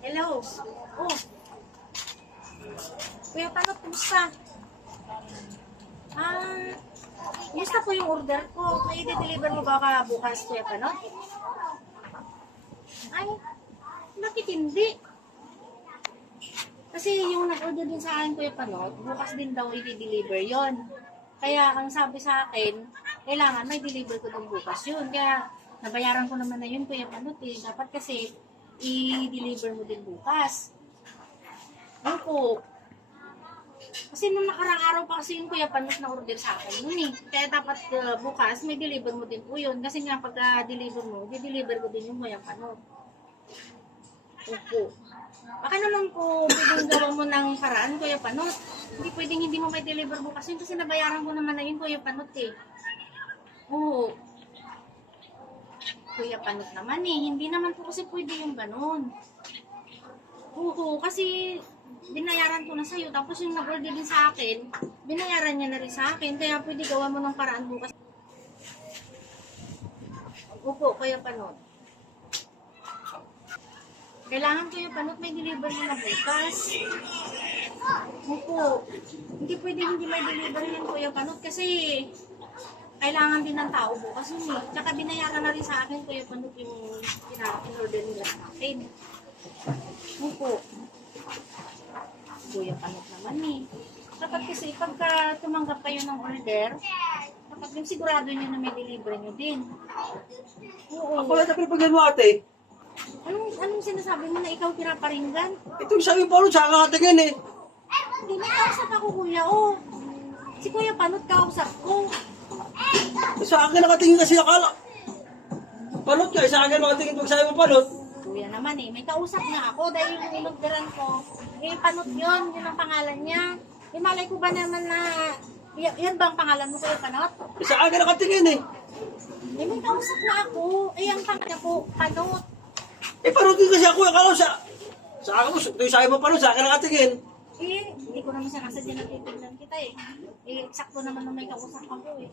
Hello. Oh, Kuya Panot, kumusta? Ah, kumusta po yung order ko? May i-deliver mo ba ka bukas, Kuya Panot? Ay, bakit hindi? Kasi yung nag-order din sa akin, Kuya Panot, bukas din daw i-deliver yon. Kaya ang sabi sa akin, kailangan may deliver ko din bukas yun. Kaya nabayaran ko naman na yun, Kuya Panot eh. Dapat kasi i-deliver mo din bukas. Ano po? Kasi nung nakarang araw pa kasi yung Kuya Panot na order sa akin nun eh. Kaya dapat bukas may deliver mo din po yun. Kasi nga pagka-deliver mo, di-deliver ko din yung Kuya Panot. Opo. Baka naman po pwedeng gawa mo ng paraan, Kuya Panot. Hindi pwedeng hindi mo may deliver bukas yun kasi nabayaran ko naman na yun, Kuya Panot eh. Oo. Kuya Panot naman eh. Hindi naman po kasi pwede yung ganun. Oo, kasi binayaran ko na sa'yo. Tapos yung nag-order din sa akin, binayaran niya na rin sa akin. Kaya pwede gawa mo ng paraan bukas. Opo, Kuya Panot. Kailangan Kuya Panot may deliver mo na bukas. Opo. Hindi pwede hindi may deliver yan, Kuya Panot. Kasi kailangan din ng tao bukas yun eh. Tsaka binayaran na rin sa akin, Kuya Panot, yung in-order nila sa akin. Opo. Kuya Panot naman eh. Dapat kasi pagka tumanggap kayo ng order, dapat din sigurado nyo na may deliver nyo din. Oo. Ako na pinapagyan mo ate. Anong sinasabi mo na ikaw pinaparinggan? Itong sabi pa rin sa kakatingin eh. Hindi na kausap ako, kuya. Oh. Si Kuya Panot kausap ko. Sa akin nakatingin kasi akala. Palot ka, sa akin nakatingin pag sabi mo palot. Kuya naman eh, may kausap nga ako dahil yung inogderan ko, Panot yun ang pangalan niya. Malay ko ba naman na, yan ba ang pangalan mo, Kuya Panot? Sa akin nakatingin eh. May kausap na ako. Ang pangalan ko, Panot. Palot din kasi ako, akala sa akin mo, yung sabi mo palot, sa akin nakatingin. Hindi ko naman siya kasi dinatignan kita eh. Eksakto naman na may kausap ako eh.